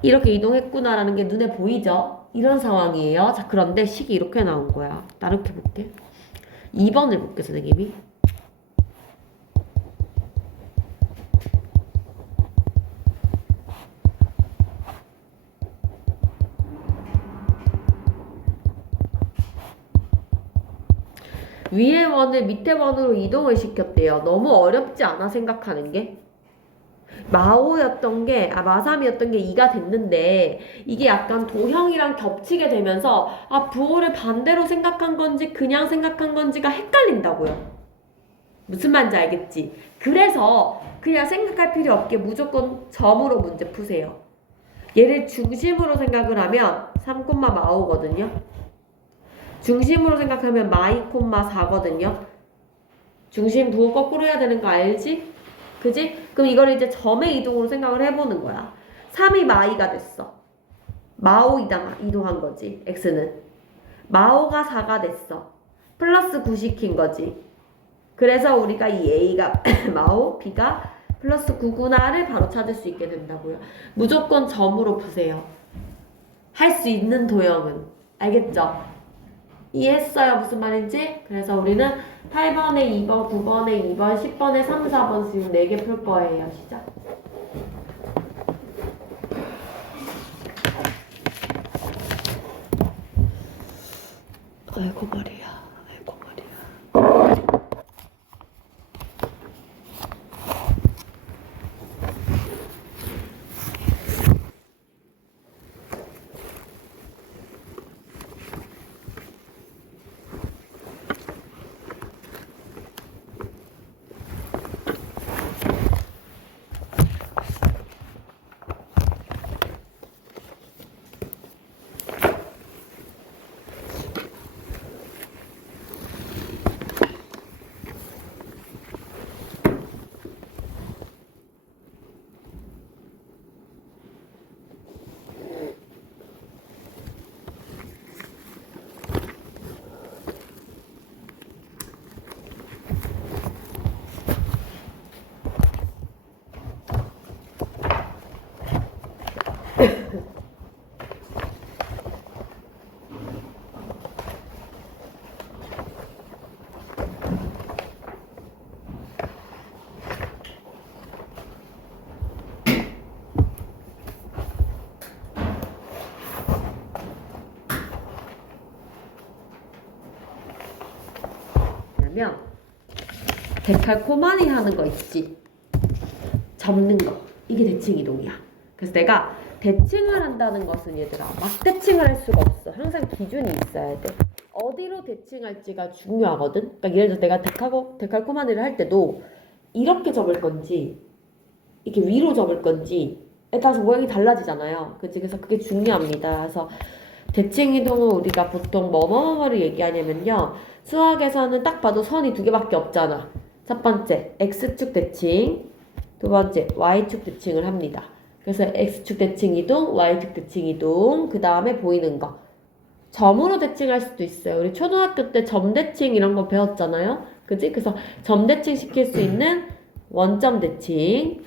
이렇게 이동했구나라는 게 눈에 보이죠? 이런 상황이에요. 자, 그런데 식이 이렇게 나온 거야. 나렇게 볼게. 2번을 볼게, 선생님이. 위에 원을 밑에 원으로 이동을 시켰대요. 너무 어렵지 않아, 생각하는 게? 마삼이었던 게 2가 됐는데 이게 약간 도형이랑 겹치게 되면서 부호를 반대로 생각한 건지 그냥 생각한 건지가 헷갈린다고요. 무슨 말인지 알겠지? 그래서 그냥 생각할 필요 없게 무조건 점으로 문제 푸세요. 얘를 중심으로 생각을 하면 3,4거든요. 중심으로 생각하면 마이, 4거든요. 중심 부호 거꾸로 해야 되는 거 알지? 그지? 그럼 이걸 이제 점의 이동으로 생각을 해보는 거야. 3이 마이가 됐어. 마오 이동한 거지. x는. 마오가 4가 됐어. 플러스 9 시킨 거지. 그래서 우리가 이 a가 마오, b가 플러스 9구나를 바로 찾을 수 있게 된다고요. 무조건 점으로 푸세요. 할 수 있는 도형은. 알겠죠? 이해했어요? 무슨 말인지? 그래서 우리는 8번에 2번, 9번에 2번, 10번에 3, 4번 지금 4개 풀 거예요. 시작. 아이고 머리야. 아이고 머리야. 뭐냐면 데칼코마니 하는 거 있지. 접는 거. 이게 대칭 이동이야. 그래서 내가 대칭을 한다는 것은 얘들아 막 대칭을 할 수가 없어. 항상 기준이 있어야 돼. 어디로 대칭할지가 중요하거든. 그러니까 예를 들어 내가 데칼코마니를 할 때도 이렇게 접을 건지 이렇게 위로 접을 건지에 따라서 모양이 달라지잖아요. 그치? 그래서 그게 중요합니다. 그래서 대칭 이동은 우리가 보통 뭐뭐뭐를 얘기하냐면요. 수학에서는 딱 봐도 선이 두 개밖에 없잖아. 첫 번째 X축 대칭, 두 번째 Y축 대칭을 합니다. 그래서 X축 대칭 이동, Y축 대칭 이동, 그 다음에 보이는 거. 점으로 대칭할 수도 있어요. 우리 초등학교 때 점 대칭 이런 거 배웠잖아요. 그지? 그래서 점 대칭 시킬 수 있는 원점 대칭.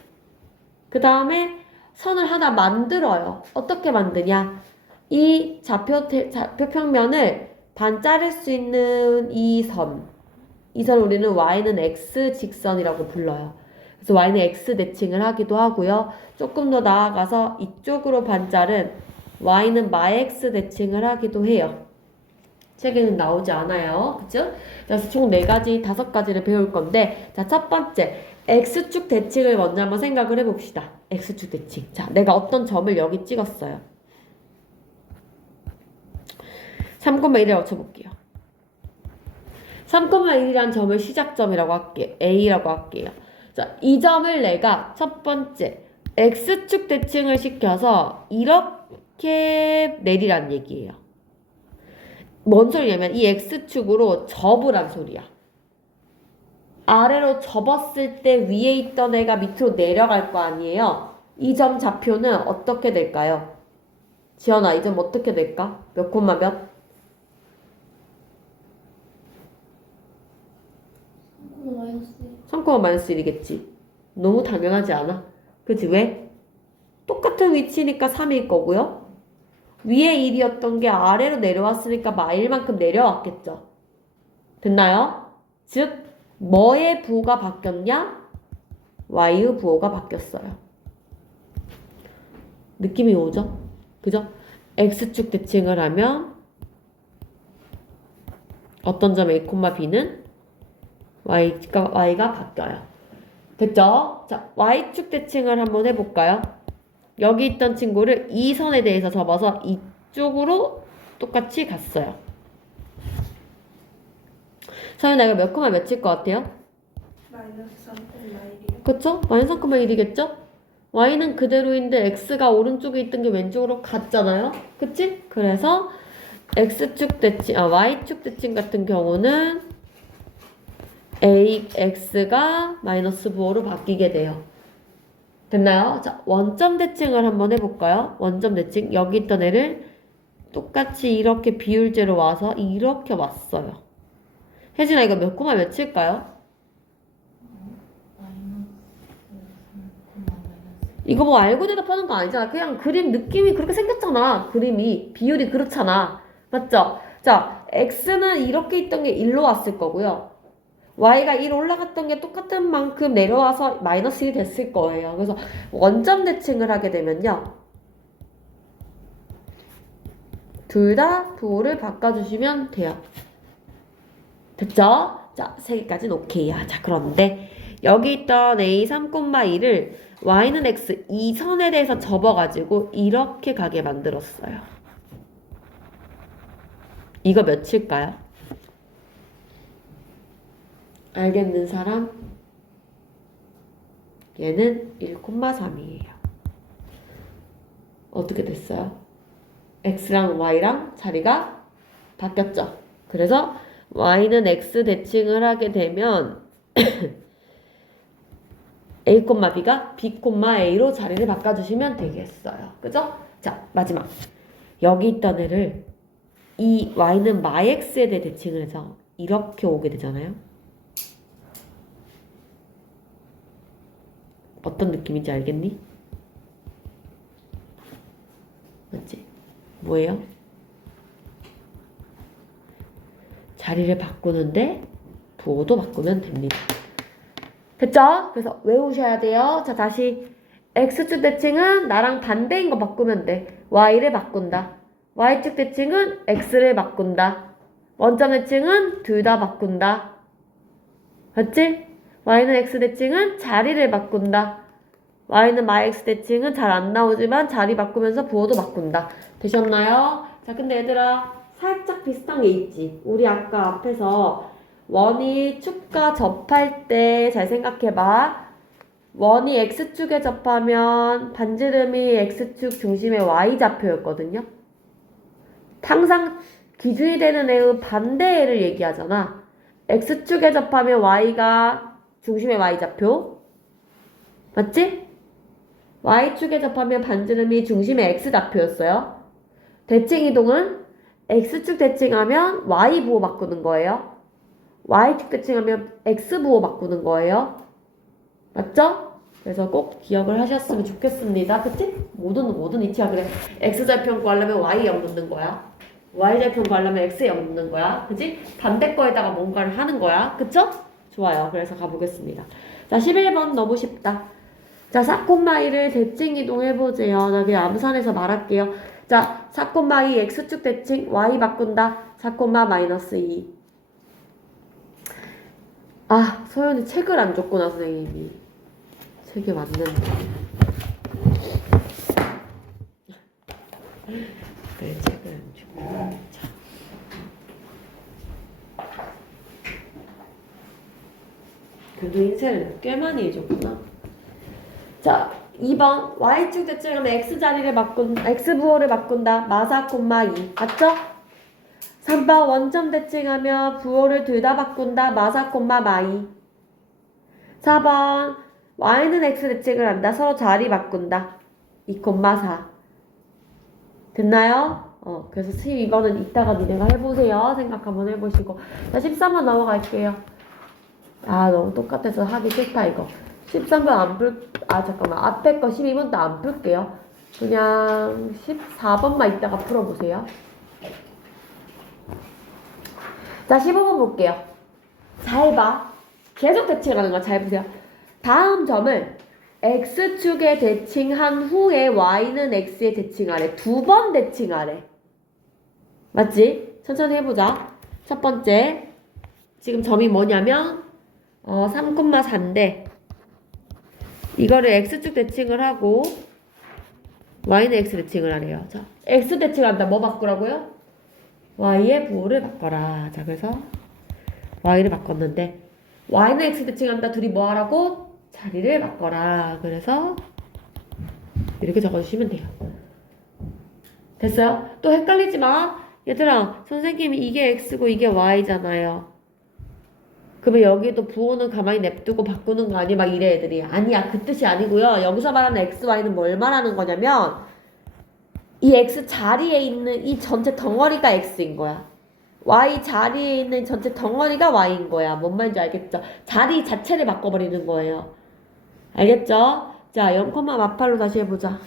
그 다음에 선을 하나 만들어요. 어떻게 만드냐? 이 좌표평면을 반 자를 수 있는 이 선. 이 선을 우리는 Y는 X 직선이라고 불러요. 그래서 Y는 X 대칭을 하기도 하고요. 조금 더 나아가서 이쪽으로 반 자른 Y는 마X 대칭을 하기도 해요. 책에는 나오지 않아요. 그죠? 그래서 총 4가지, 5가지를 배울 건데, 자, 첫 번째, X축 대칭을 먼저 한번 생각을 해봅시다. X축 대칭. 자, 내가 어떤 점을 여기 찍었어요. 3,1에 맞춰볼게요. 3,1이라는 점을 시작점이라고 할게요. A라고 할게요. 자, 이 점을 내가 첫 번째, X축 대칭을 시켜서 이렇게 내리란 얘기예요. 뭔 소리냐면 이 X축으로 접으란 소리야. 아래로 접었을 때 위에 있던 애가 밑으로 내려갈 거 아니에요. 이 점 좌표는 어떻게 될까요? 지연아, 이 점 어떻게 될까? 몇 콤마 몇? 3,-1이겠지. 너무 당연하지 않아? 그치? 왜? 똑같은 위치니까 3일 거고요. 위에 1이었던 게 아래로 내려왔으니까 마일만큼 내려왔겠죠. 됐나요? 즉 뭐의 부호가 바뀌었냐? Y의 부호가 바뀌었어요. 느낌이 오죠? 그죠? X축 대칭을 하면 어떤 점 A, B는 Y가 바뀌어요. 됐죠? 자, Y축 대칭을 한번 해볼까요? 여기 있던 친구를 이 선에 대해서 접어서 이쪽으로 똑같이 갔어요. 서윤아, 이거 몇 콤마 몇일 것 같아요? 마이너스 3,1이요. 그쵸? 마이너스 3,1이겠죠? Y는 그대로인데 X가 오른쪽에 있던 게 왼쪽으로 갔잖아요? 그치? 그래서 X축 대칭, Y축 대칭 같은 경우는 AX가 마이너스 부호로 바뀌게 돼요. 됐나요? 자, 원점 대칭을 한번 해볼까요? 원점 대칭. 여기 있던 애를 똑같이 이렇게 비율제로 와서 이렇게 왔어요. 혜진아, 이거 몇 콤마 몇일까요? 이거 뭐 알고 대답하는 거 아니잖아. 그냥 그림 느낌이 그렇게 생겼잖아. 그림이. 비율이 그렇잖아. 맞죠? 자, X는 이렇게 있던 게 1로 왔을 거고요. Y가 1 올라갔던 게 똑같은 만큼 내려와서 마이너스 1이 됐을 거예요. 그래서 원점 대칭을 하게 되면요. 둘 다 부호를 바꿔주시면 돼요. 됐죠? 자, 3개까지는 오케이야. 자, 그런데 여기 있던 A 3,1을 Y는 X 이 선에 대해서 접어가지고 이렇게 가게 만들었어요. 이거 몇일까요? 알겠는 사람? 얘는 1,3이에요. 어떻게 됐어요? X랑 Y랑 자리가 바뀌었죠. 그래서 Y는 X 대칭을 하게 되면 A, B가 B, A로 자리를 바꿔주시면 되겠어요. 그죠? 자, 마지막. 여기 있던 애를 이 Y는 마X에 대해 대칭을 해서 이렇게 오게 되잖아요. 어떤 느낌인지 알겠니? 맞지? 뭐예요? 자리를 바꾸는데 부호도 바꾸면 됩니다. 됐죠? 그래서 외우셔야 돼요. 자, 다시 X축 대칭은 나랑 반대인 거 바꾸면 돼. Y를 바꾼다. Y축 대칭은 X를 바꾼다. 원점 대칭은 둘 다 바꾼다. 맞지? y는 x 대칭은 자리를 바꾼다. y는 마이x 대칭은 잘 안 나오지만 자리 바꾸면서 부호도 바꾼다. 되셨나요? 자, 근데 얘들아 살짝 비슷한 게 있지. 우리 아까 앞에서 원이 축과 접할 때 잘 생각해봐. 원이 x축에 접하면 반지름이 x축 중심의 y좌표였거든요. 항상 기준이 되는 애의 반대를 얘기하잖아. x축에 접하면 y가 중심의 y좌표. 맞지? y축에 접하면 반지름이 중심의 x좌표였어요. 대칭이동은 x축 대칭하면 y부호 바꾸는 거예요. y축 대칭하면 x부호 바꾸는 거예요. 맞죠? 그래서 꼭 기억을 하셨으면 좋겠습니다. 그치? 뭐든 이치야. 그래. x좌표 구하려면 y 0 넣는 거야. y좌표 구하려면 x 0 넣는 거야. 그치? 반대 거에다가 뭔가를 하는 거야. 그쵸? 좋아요. 그래서 가보겠습니다. 자, 11번 너무 쉽다. 자, 4,2를 대칭 이동해보세요. 나 그냥 암산해서 말할게요. 자, 4,2 x축 대칭 y 바꾼다. 4, 마이너스 2. 아, 소연이 책을 안 줬구나, 선생님이. 책이 맞는데. 그래, 책을 안 줬구나. 자. 그래도 인쇄를 꽤 많이 해줬구나. 자, 2번 y축 대칭하면 x자리를 x부호를 바꾼다. 마4, 2 맞죠? 3번 원점 대칭하면 부호를 둘 다 바꾼다. 마4, 마2 4번 y는 x 대칭을 한다. 서로 자리 바꾼다. 2, 4 됐나요? 그래서 12번은 이따가 니네가 해보세요. 생각 한번 해보시고. 자, 13번 넘어갈게요. 아, 너무 똑같아서 하기 싫다 이거. 13번 잠깐만. 앞에 거 12번도 안 풀게요. 그냥 14번만 이따가 풀어보세요. 자, 15번 볼게요. 잘 봐. 계속 대칭하는 거 잘 보세요. 다음 점을 x축에 대칭한 후에 y는 x에 대칭하래. 두 번 대칭하래. 맞지? 천천히 해보자. 첫 번째. 지금 점이 뭐냐면 3,4인데 이거를 x축 대칭을 하고 y는 x 대칭을 하래요. 자, x 대칭한다. 뭐 바꾸라고요? y의 부호를 바꿔라. 자, 그래서 y를 바꿨는데 y는 x 대칭한다. 둘이 뭐 하라고? 자리를 바꿔라. 그래서 이렇게 적어주시면 돼요. 됐어요? 또 헷갈리지 마. 얘들아, 선생님이 이게 x고 이게 y잖아요. 그러면 여기도 부호는 가만히 냅두고 바꾸는 거 아니? 막 이래 애들이. 아니야, 그 뜻이 아니고요. 여기서 말하는 x, y는 뭘 말하는 거냐면 이 x 자리에 있는 이 전체 덩어리가 x인 거야. y 자리에 있는 전체 덩어리가 y인 거야. 뭔 말인지 알겠죠? 자리 자체를 바꿔버리는 거예요. 알겠죠? 자, 0,8로 다시 해보자.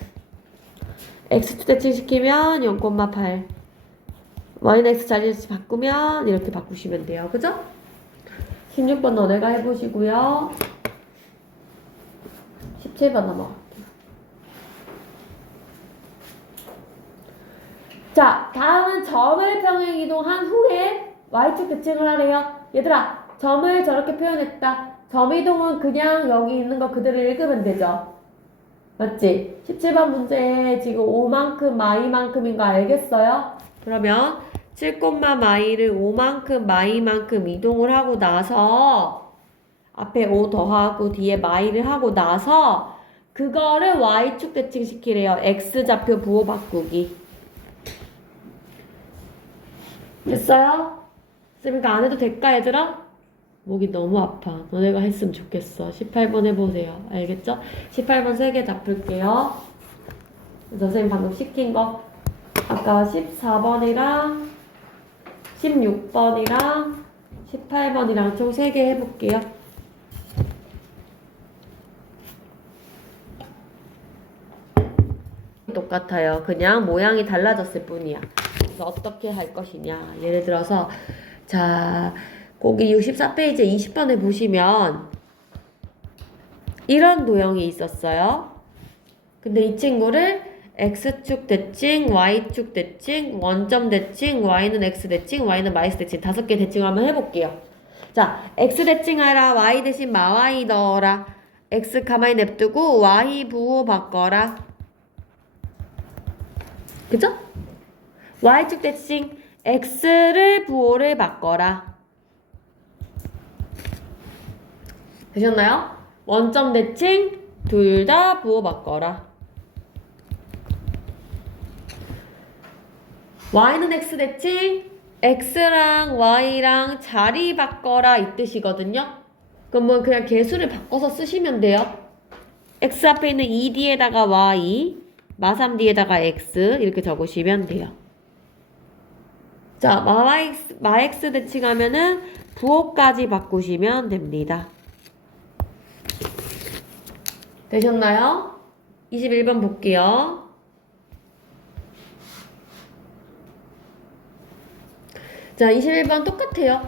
x 대칭시키면 0,8 y는 x 자리를 바꾸면 이렇게 바꾸시면 돼요. 그죠? 16번 너네가 해보시고요. 17번 넘어갈게요. 자, 다음은 점을 평행 이동한 후에 y축 대칭을 하래요. 얘들아, 점을 저렇게 표현했다. 점 이동은 그냥 여기 있는 거 그대로 읽으면 되죠. 맞지? 17번 문제에 지금 5만큼 마이만큼인 거 알겠어요? 그러면 7, 마이를 5만큼 마이만큼 이동을 하고 나서 앞에 5 더하고 뒤에 마이를 하고 나서 그거를 y축 대칭시키래요. x좌표 부호 바꾸기. 됐어요? 쌤이가 안 해도 될까 얘들아? 목이 너무 아파. 너네가 했으면 좋겠어. 18번 해보세요. 알겠죠? 18번 3개 다 풀게요. 선생님 방금 시킨 거 아까 14번이랑 16번이랑 18번이랑 총 3개 해볼게요. 똑같아요. 그냥 모양이 달라졌을 뿐이야. 그래서 어떻게 할 것이냐. 예를 들어서 자, 거기 64페이지 20번에 보시면 이런 도형이 있었어요. 근데 이 친구를 x축 대칭, y축 대칭, 원점 대칭, y는 x 대칭, y는 마이너스 대칭 5개 대칭을 한번 해볼게요. 자, x 대칭하라. y 대신 마y 넣어라. x 가만히 냅두고 y 부호 바꿔라. 그죠? y축 대칭 x를 부호를 바꿔라. 되셨나요? 원점 대칭 둘 다 부호 바꿔라. y는 x 대칭 x랑 y랑 자리 바꿔라 이 뜻이거든요. 그럼 뭐 그냥 개수를 바꿔서 쓰시면 돼요. x 앞에 있는 2 뒤에다가 y, 마3 뒤에다가 x 이렇게 적으시면 돼요. 자, 마x 대칭하면은 부호까지 바꾸시면 됩니다. 되셨나요? 21번 볼게요. 자, 21번 똑같아요.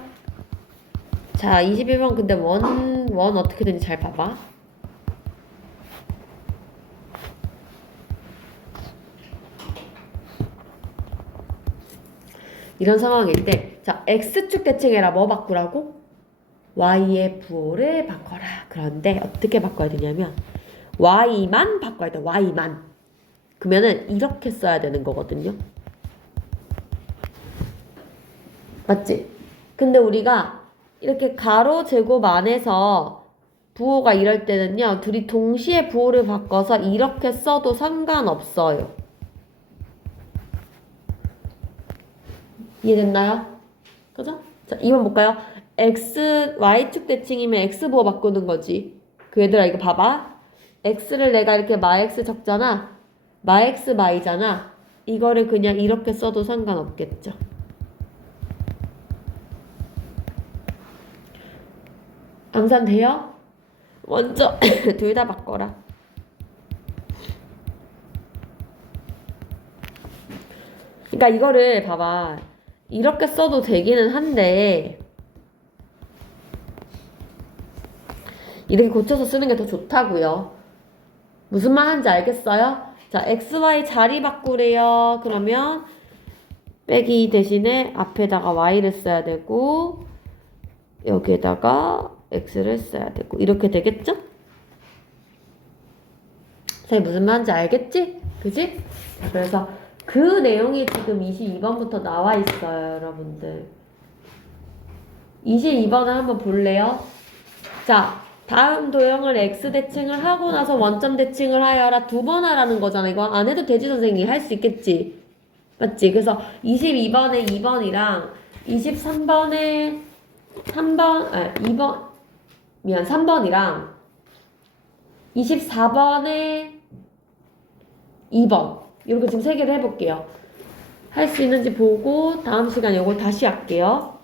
자, 21번 근데 원 어떻게 되는지 잘 봐봐. 이런 상황일 때, 자, x축 대칭해라. 뭐 바꾸라고? y의 부호를 바꿔라. 그런데 어떻게 바꿔야 되냐면 y만 바꿔야 돼. y만. 그러면은 이렇게 써야 되는 거거든요. 맞지? 근데 우리가 이렇게 가로 제곱 안에서 부호가 이럴 때는요. 둘이 동시에 부호를 바꿔서 이렇게 써도 상관없어요. 이해됐나요? 그죠? 자, 2번 볼까요? y축 대칭이면 x부호 바꾸는 거지. 그 얘들아 이거 봐봐. x를 내가 이렇게 마x 적잖아. 마x 마이잖아. 이거를 그냥 이렇게 써도 상관없겠죠. 암산돼요? 먼저 둘 다 바꿔라. 그러니까 이거를 봐봐. 이렇게 써도 되기는 한데 이렇게 고쳐서 쓰는 게 더 좋다고요. 무슨 말 하는지 알겠어요? 자, xy 자리 바꾸래요. 그러면 빼기 대신에 앞에다가 y를 써야 되고 여기에다가 x를 써야 되고 이렇게 되겠죠? 선생님 무슨 말인지 알겠지? 그지? 자, 그래서 그 내용이 지금 22번부터 나와 있어요, 여러분들. 22번을 한번 볼래요? 자, 다음 도형을 x 대칭을 하고 나서 원점 대칭을 하여라. 2번 하라는 거잖아. 이거 안 해도 되지, 선생님이. 할 수 있겠지? 맞지? 그래서 22번에 2번이랑 23번에 3번이랑 24번에 2번. 이렇게 지금 3개를 해볼게요. 할 수 있는지 보고 다음 시간에 이걸 다시 할게요.